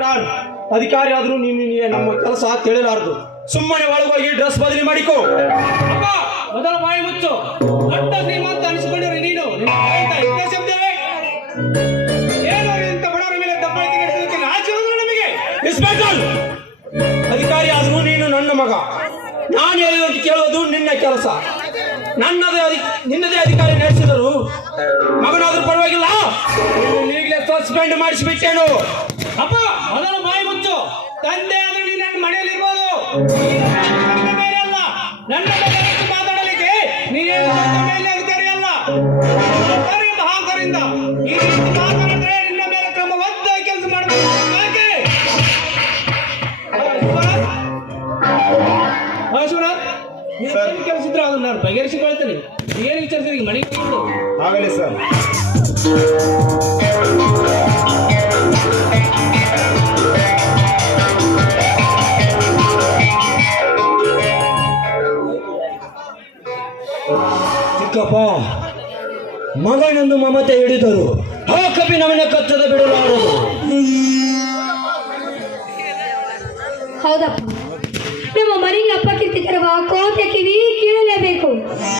Inspector ಅಧಿಕಾರಿ ಆದ್ರೂ ನೀನು ನಮ್ಮ ಕೆಲಸ ತಿಳಿಲಾರದು. ಸುಮ್ಮನೆ ಒಳಗೋಗಿ ಡ್ರೆಸ್ ಬದಲಿ ಮಾಡಿಕೋ. ಅಪ್ಪ ಮೊದಲ ಬಾಯಿ ಮುಚ್ಚು. ದೊಡ್ಡ ಶ್ರೀಮಂತ ಅನಿಸಿಕೊಂಡಿರೋ ನೀನು ಏನೋ ಇಂಥ ಬಡವರ ಮೇಲೆ ದಬ್ಬಾಳಿಕೆ ನಡೆಸಲಿಕ್ಕೆ ನಾಚಿ ಹೋದ್ರು ನಮಗೆ. ಇನ್ಸ್ಪೆಕ್ಟರ್ ಅಧಿಕಾರಿ ಆದ್ರೂ ನೀನು ನನ್ನ ಮಗ. ನಾನು ಹೇಳೋದು ಕೇಳೋದು ನಿನ್ನ ಕೆಲಸ. ನಿನ್ನದೇ ಅಧಿಕಾರಿ ನಡೆಸಿದರು ಮಗನಾದ್ರೂ ಪರವಾಗಿಲ್ಲ. ಈಗಲೇ ಸಸ್ಪೆಂಡ್ ಮಾಡಿಸಿಬಿಟ್ಟೇನು. ಅಪ್ಪ ಮೊದಲ ಬಾಯಿ ಮುಚ್ಚು. ತಂದೆ ಆದ್ರೂ ನೀನು ನನ್ನ ಮನೆಯಲ್ಲಿ ಇರ್ಬೋದು. ನನ್ನ ಮೇಲೆ ಅಲ್ಲ, ನನ್ನ ಬಗ್ಗೆ ಮಾತಾಡಲಿಕ್ಕೆ ನೀನೇನು ಮೇಲೆ ಅಧಿಕಾರಿ ಅಲ್ಲ. ಅಹಂಕಾರದಿಂದ ಈ ರೀತಿ ಮಾತಾಡಿದ್ರೆ ನಿನ್ನ ಮೇಲೆ ಕ್ರಮಬದ್ಧ ಕೆಲಸ ಮಾಡಬೇಕು. ಶಿವನಾಥ್ ಕೆಲಸ ಇದ್ರೆ ಅದನ್ನ ನಾನು ಬಗೆಹರಿಸಿಕೊಳ್ತೇನೆ. ಏನು ವಿಚಾರಿಸಿದ್ರೆ ಮನೆಗೆ ಹೋಗ್ಬಿಡು. ಆಗಲಿ ಸರ್. ಚಿಕ್ಕಪ್ಪ ಮಗನನ್ನು ಮಮತೆ ಹಿಡಿದರು. ಆ ಕಪಿ ನಮ್ಮನ್ನ ಕತ್ತದ ಬಿಡಲಾರದು. ಹೌದಪ್ಪ, ನಮ್ಮ ಮನೆಗೆ ಅಪ್ಪಕ್ಕಿಂತ ಕೋಟೆ ಕಿವಿ ಕೀಳಲೇಬೇಕು.